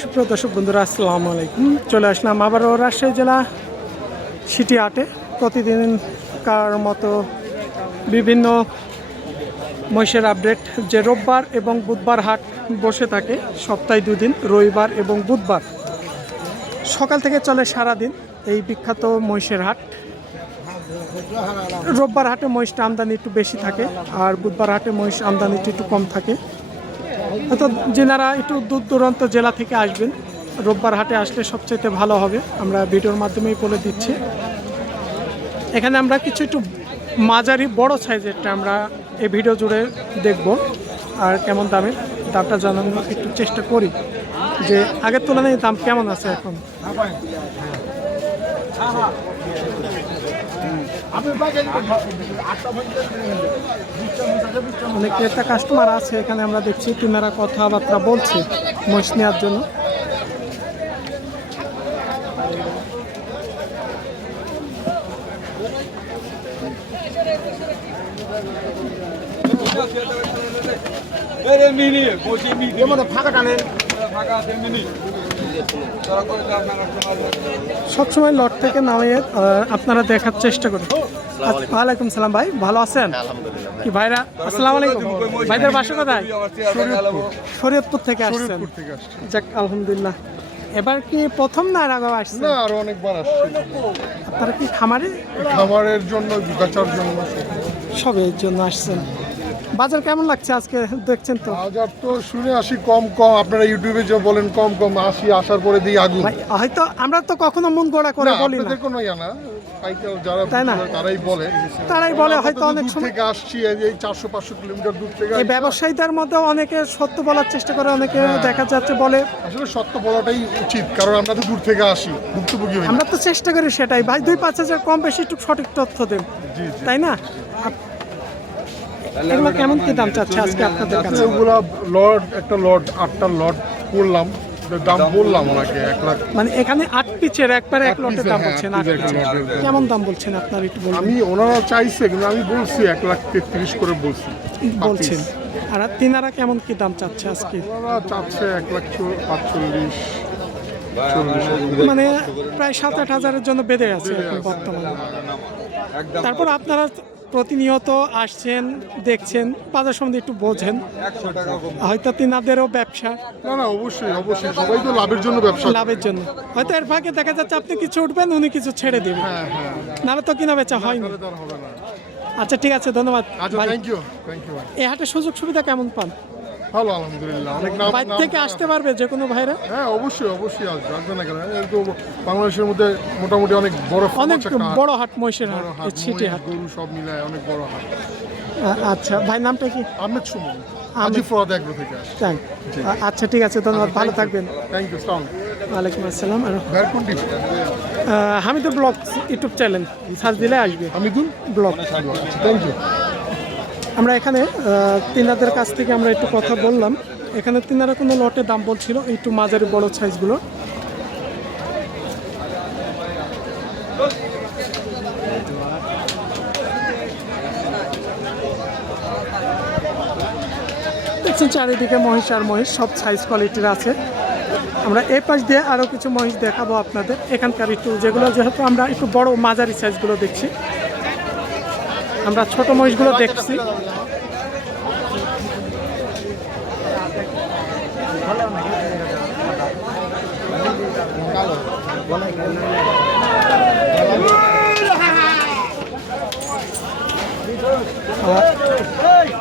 সুপ্রিয় দর্শক বন্ধুরা, আসসালামু আলাইকুম। চলে আসলাম আবারও রাজশাহী জেলা সিটি হাটে প্রতিদিনকার মতো বিভিন্ন মহিষের আপডেট যে রোববার এবং বুধবার হাট বসে থাকে, সপ্তাহে দুদিন, রবিবার এবং বুধবার। সকাল থেকে চলে সারাদিন এই বিখ্যাত মহিষের হাট। রোববার হাটে মহিষটা আমদানি একটু বেশি থাকে, আর বুধবার হাটে মহিষ আমদানিটা একটু কম থাকে। হয়তো যেনারা একটু দূর দূরান্ত জেলা থেকে আসবেন, রোববার হাটে আসলে সবচেয়ে ভালো হবে, আমরা ভিডিওর মাধ্যমেই বলে দিচ্ছি। এখানে আমরা কিছু একটু মাঝারি বড় সাইজেরটা আমরা এই ভিডিও জুড়ে দেখব, আর কেমন দামে দামটা জানানোর একটু চেষ্টা করি যে আগের তুলনায় দাম কেমন আছে এখন? অনেক ক্রেতা কাস্টমার আছে এখানে আমরা দেখছি তিনারা কথাবার্তা বলছে মহিষ নেওয়ার জন্য। মিনি মিনি। ফাঁকা টানেন ফাঁকা আছে মিনি। সবসময় লট থেকে নামিয়ে আপনারা দেখার চেষ্টা করুন আচ্ছা, ওয়ালাইকুম সালাম ভাই ভালো আছেন? কি ভাইরা? আসসালামু আলাইকুম। ভাইদের বাসা কোথায়? শরীয়তপুর। থেকে আসছেন। যাক আলহামদুলিল্লাহ। এবার কি প্রথম না আর আগে আসছেন? না আরও অনেকবার আসছে। আপনারা কি খামারে? খাবারের জন্য বেচার জন্য। সবের জন্য আসছেন। বাজার কেমন লাগছে আজকে? দেখছেন তো। বাজার তো শুনে আসি কম কম আপনারা ইউটিউবে যে বলেন কম কম আসি আসার পরে দিই আগুন। হয়তো আমরা তো কখনো মন গোড়া করে বলি না। কোনো ইয়া না যারা তারাই বলে। তারাই বলে আমরা হয়তো তো অনেক সময় থেকে আসছি এই চারশো পাঁচশো কিলোমিটার দূর থেকে এই ব্যবসায়ীদের মধ্যে অনেকে সত্য বলার চেষ্টা করে অনেকে দেখা যাচ্ছে বলে। আসলে সত্য বলাটাই উচিত কারণ আমরা তো দূর থেকে আসি ভুক্তভোগী আমরা তো চেষ্টা করি সেটাই। ভাই দুই পাঁচ হাজার কম বেশি একটু সঠিক তথ্য দেন। তাই না? এগুলো কেমন কি দাম চাচ্ছে আজকে আপনাদের কাছে? ওগুলা লট একটা লট আটটা লট করলাম দাম বললাম ওনাকে এক লাখ। মানে এখানে আট পিচের একবারে এক আট লটের দাম হ্যাঁ, বলছেন। কেমন দাম বলছেন আপনার একটু বলুন। আমি ওনারা চাইছে কিন্তু আমি বলছি এক লাখ তেত্রিশ করে বলছি। বলছেন। আর তিনারা কেমন কি দাম চাচ্ছে আজকে? ওনারা চাচ্ছে এক লাখ পাঁচচল্লিশ মানে প্রায় সাত আট হাজারের জন্য বেঁধে আছে বর্তমানে। তারপর আপনারা প্রতিনিয়ত আসছেন দেখছেন বাজার সম্বন্ধে একটু বোঝেন। হয়তো তিনাদেরও ব্যবসা। না না অবশ্যই অবশ্যই। সবাই তো লাভের জন্য ব্যবসা লাভের জন্য। হয়তো এর ফাঁকে দেখা যাচ্ছে আপনি কিছু উঠবেন উনি কিছু ছেড়ে দেবেন। হ্যাঁ হ্যাঁ। নাহলে তো কিনা বেচা হয়নি। আচ্ছা ঠিক আছে ধন্যবাদ। ইউ এই হাটের সুযোগ সুবিধা কেমন পান? ভালো আলহামদুলিল্লাহ। অনেক নাম বাইরে থেকে আসতে পারবে যে কোনো ভাইরা? হ্যাঁ অবশ্যই অবশ্যই আসবে। আসবে না কেন তো বাংলাদেশের মধ্যে মোটামুটি অনেক বড় অনেক। বড় হাট মহিষের হাট ছিটে হাট। গরু সব মিলায় অনেক বড় হাট। আচ্ছা ভাই নামটা কি? আহমেদ সুমন। আজি ফরাদ এগ্রো থেকে আচ্ছা ঠিক আছে ধন্যবাদ ভালো থাকবেন। থ্যাংক ইউ সালাম ওয়ালাইকুম আসসালাম Hamidul blog YouTube channel. Search দিলে আসবে। হামিদুল? ব্লগ। আচ্ছা থ্যাংক ইউ আমরা এখানে তিনাদের কাছ থেকে আমরা একটু কথা বললাম। এখানে তিনারা কোনো লটে দাম বলছিল, একটু মাঝারি বড় সাইজগুলো। দেখছেন, চারিদিকে মহিষ আর মহিষ, সব সাইজ কোয়ালিটির আছে। আমরা এ পাশ দিয়ে আরও কিছু মহিষ দেখাবো আপনাদের। এখানকার একটু, যেগুলো যেহেতু আমরা একটু বড় মাঝারি সাইজগুলো দেখছি। আমরা ছোট মহিষগুলো দেখছি।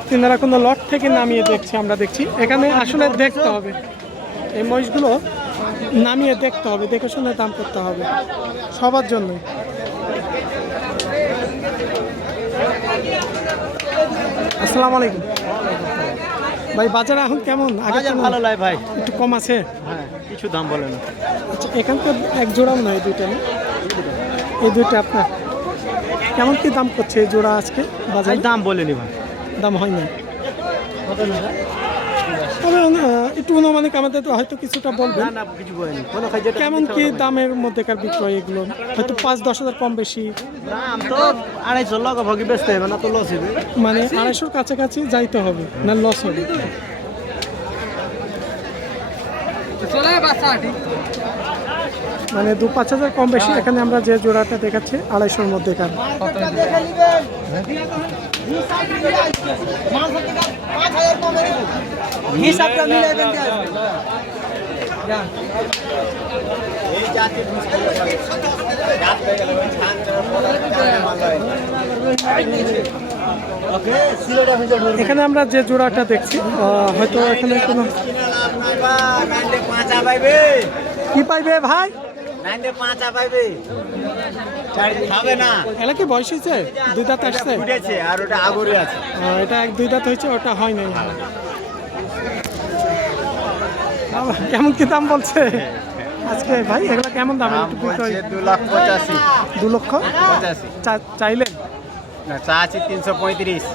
তিনারা কোনো লট থেকে নামিয়ে দেখছি, আমরা দেখছি। এখানে আসলে দেখতে হবে। এই মহিষগুলো নামিয়ে দেখতে হবে, দেখে শুনে দাম করতে হবে। সবার জন্যই। আসসালামু আলাইকুম। ভাই বাজার এখন কেমন? আগে ভালো লাগে ভাই। একটু কম আছে? হ্যাঁ কিছু দাম বলে না। আচ্ছা এখানকার এক জোড়াও নয় দুইটা না? এই দুইটা আপনার। কেমন কি দাম করছে এই জোড়া আজকে বাজারে? দাম বলেনি ভাই। দাম হয় না তবে একটু অনুমানিক আমাদের তো হয়তো কিছুটা বলবেন না না কিছু বলেনি। কোনো খাই যেটা কেমন কি দামের মধ্যেকার বিক্রয় এগুলো? হয়তো পাঁচ দশ হাজার কম বেশি। তো আড়াইশো লগা ভাগি বেচতে হবে না তো লস হবে। মানে আড়াইশোর কাছাকাছি যাইতে হবে না লস হবে? মানে দু পাঁচ হাজার কম বেশি, এখানে আমরা যে জোড়াটা দেখাচ্ছি, আড়াইশোর মধ্যে এখানে। এখানে আমরা যে জোড়াটা দেখছি হয়তো এখানে কোনো কি পাইবে ভাই? খাবে না। এলা কি বয়স হয়েছে? দুই দাঁত আসছে? ফুটেছে আর ওটা আগরে আছে। এটা এক দুই দাঁত হয়েছে ওটা হয় নাই। কেমন কি দাম বলছে? আজকে ভাই এগুলো কেমন দাম? একটু দু লাখ পঁচাশি। দু লক্ষ? পঁচাশি। চাইলেন? চা আছে তিনশো পঁয়ত্রিশ।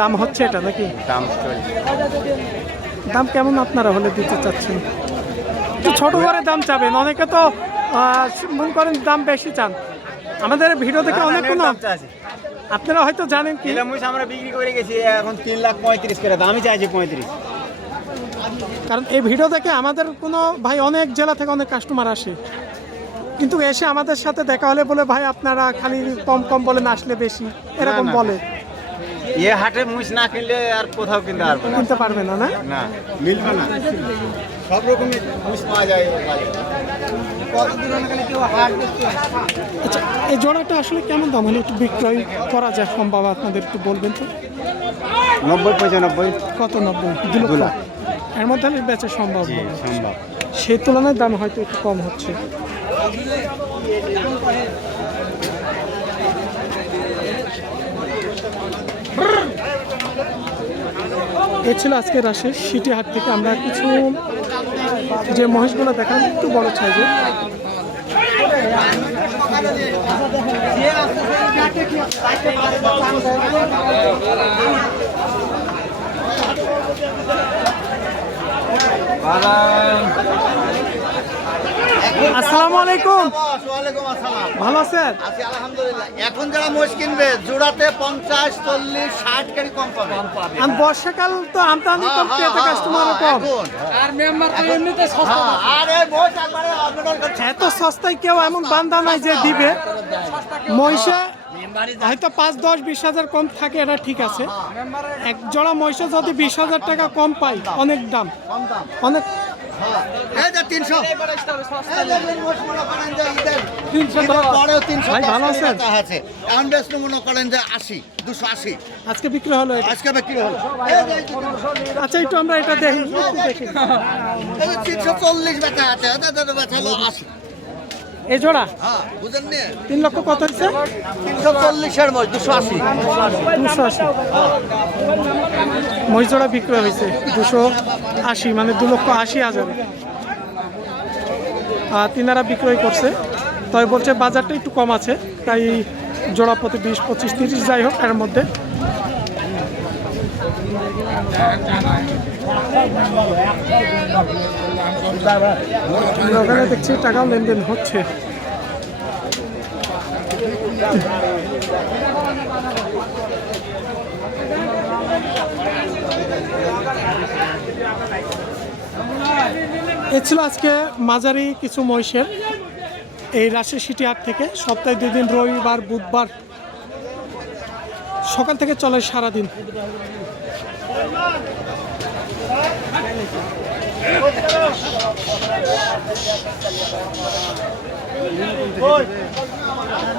দাম হচ্ছে এটা নাকি? দাম দাম কেমন আপনারা হলে দিতে চাচ্ছেন? একটু ছোট করে দাম চাবেন। অনেকে তো মনে করেন দাম বেশি চান। আমাদের ভিডিও দেখে অনেক কোনো দাম আপনারা হয়তো জানেন কি? আমরা বিক্রি করে গেছি এখন তিন লাখ পঁয়ত্রিশ করে দামই চাইছি পঁয়ত্রিশ। কারণ এই ভিডিও দেখে আমাদের কোনো ভাই অনেক জেলা থেকে অনেক কাস্টমার আসে। কিন্তু এসে আমাদের সাথে দেখা হলে বলে ভাই আপনারা খালি কম কম বলেন আসলে বেশি। এরকম। বলে। এ হাটে মুষ না কিনলে আর কোথাও কিনতে পারবে না। কিনতে পারবে না না? না মিলবে না। সব রকমের মুষ পাওয়া যায় আচ্ছা এই জোড়াটা আসলে কেমন দাম? হলে একটু বিক্রয় করা যায় সম্ভব আপনাদের একটু বলবেন তো? নব্বই পঁচানব্বই। কত নব্বই? দু লক্ষ। এর মধ্যে হলে বেচা সম্ভব। সম্ভব। সেই তুলনায় দাম হয়তো একটু কম হচ্ছে। এ ছিল আজকে রাশের সিটি হাট থেকে আমরা কিছু যে মহিষগুলো দেখান একটু বড় সাইজের। আসসালামু আলাইকুম। আসসালাম। ভালো আছেন? এখন যারা মোষ কিনবে জোড়াতে পঞ্চাশ চল্লিশ ষাট গাড়ি কম পাবে। আর বর্ষাকাল তো আমদানি কম। পেতে কাস্টমারও কম হ্যাঁ, আর এই মোষ একবারে এত সস্তায় কেউ এমন বান্দা নাই যে দিবে। মহিষে হয়তো পাঁচ দশ বিশ হাজার কম থাকে এটা ঠিক আছে। এক জোড়া মহিষে যদি বিশ হাজার টাকা কম পাই অনেক দাম। অনেক এই যে তিনশো। যে মনে করেন আশি দুশো আশি। আজকে বিক্রি হলো আজকে বিক্রি হলো। আচ্ছা একটু আমরা এটা দেখি। একটু দেখি এই যে তিনশো চল্লিশ বেচা আছে এটা বেচা হলো আশি। জোড়া? নি তিন লক্ষ কত হচ্ছে তিনশো চল্লিশের মোষ দুশো আশি। দুশো আশি। মহিষ জোড়া বিক্রি হয়েছে দুশো আশি মানে দু লক্ষ আশি হাজার। আর তিনারা বিক্রয় করছে। তবে বলছে বাজারটা একটু কম আছে তাই জোড়া প্রতি বিশ পঁচিশ তিরিশ যাই হোক এর মধ্যে ওখানে দেখছি টাকা লেনদেন হচ্ছে। এ ছিল আজকে মাঝারি কিছু মহিষের। এই রাজশাহী সিটি হাট থেকে সপ্তাহে দুদিন রবিবার, বুধবার সকাল থেকে চলে সারাদিন। Koy.